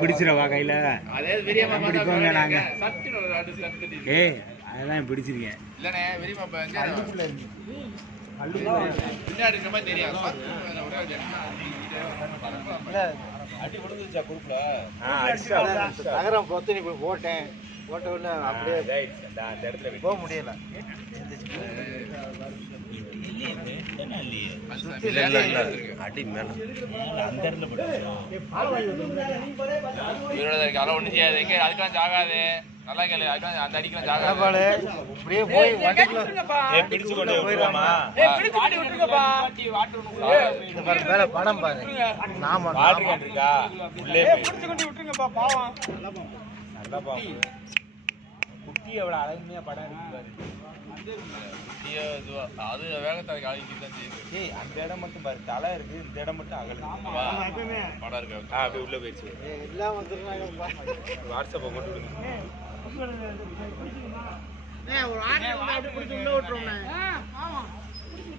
பிடிச்சிடவா கையில பிடிப்போங்க நாங்க. ஏய் அதெல்லாம் பிடிச்சிருக்கேன். நகரம் பொத்து போட்டேன். போட்ட உடனே அப்படியே அந்த இடத்துல போக முடியல. அடி மேல அந்த இடத்துல ஒண்ணு செய்யாது. அதுக்கெல்லாம் ஜாகாது. நல்லா கேளு. அந்த அடிக்கலாம் ஜாகாது. இப்படியே போய் பிடிச்சு கொண்டு போயிடலாமா? மேல படம் பாரு. நாம வாட்டர் இருக்கா உள்ளே பிடிச்சு கொண்டு விட்டுருங்கப்பா. பாவம் நல்லா பாவம். குட்டி எவ்வளவு அழகுமையா படம் இருக்கு. அது வேகத்தை அழிக்கிதான் செய்யுது. அந்த இடம் மட்டும் பாரு. தலை இருக்கு. இந்த இடம் மட்டும் அகல படம் இருக்கு. அப்படியே உள்ள போயிடுச்சு. எல்லாம் வந்துருந்தாங்க. வாட்ஸ்அப்பை போட்டு விடுங்க. ஒரு ஆணை பிடிச்சி உள்ள விட்டுருவோம்.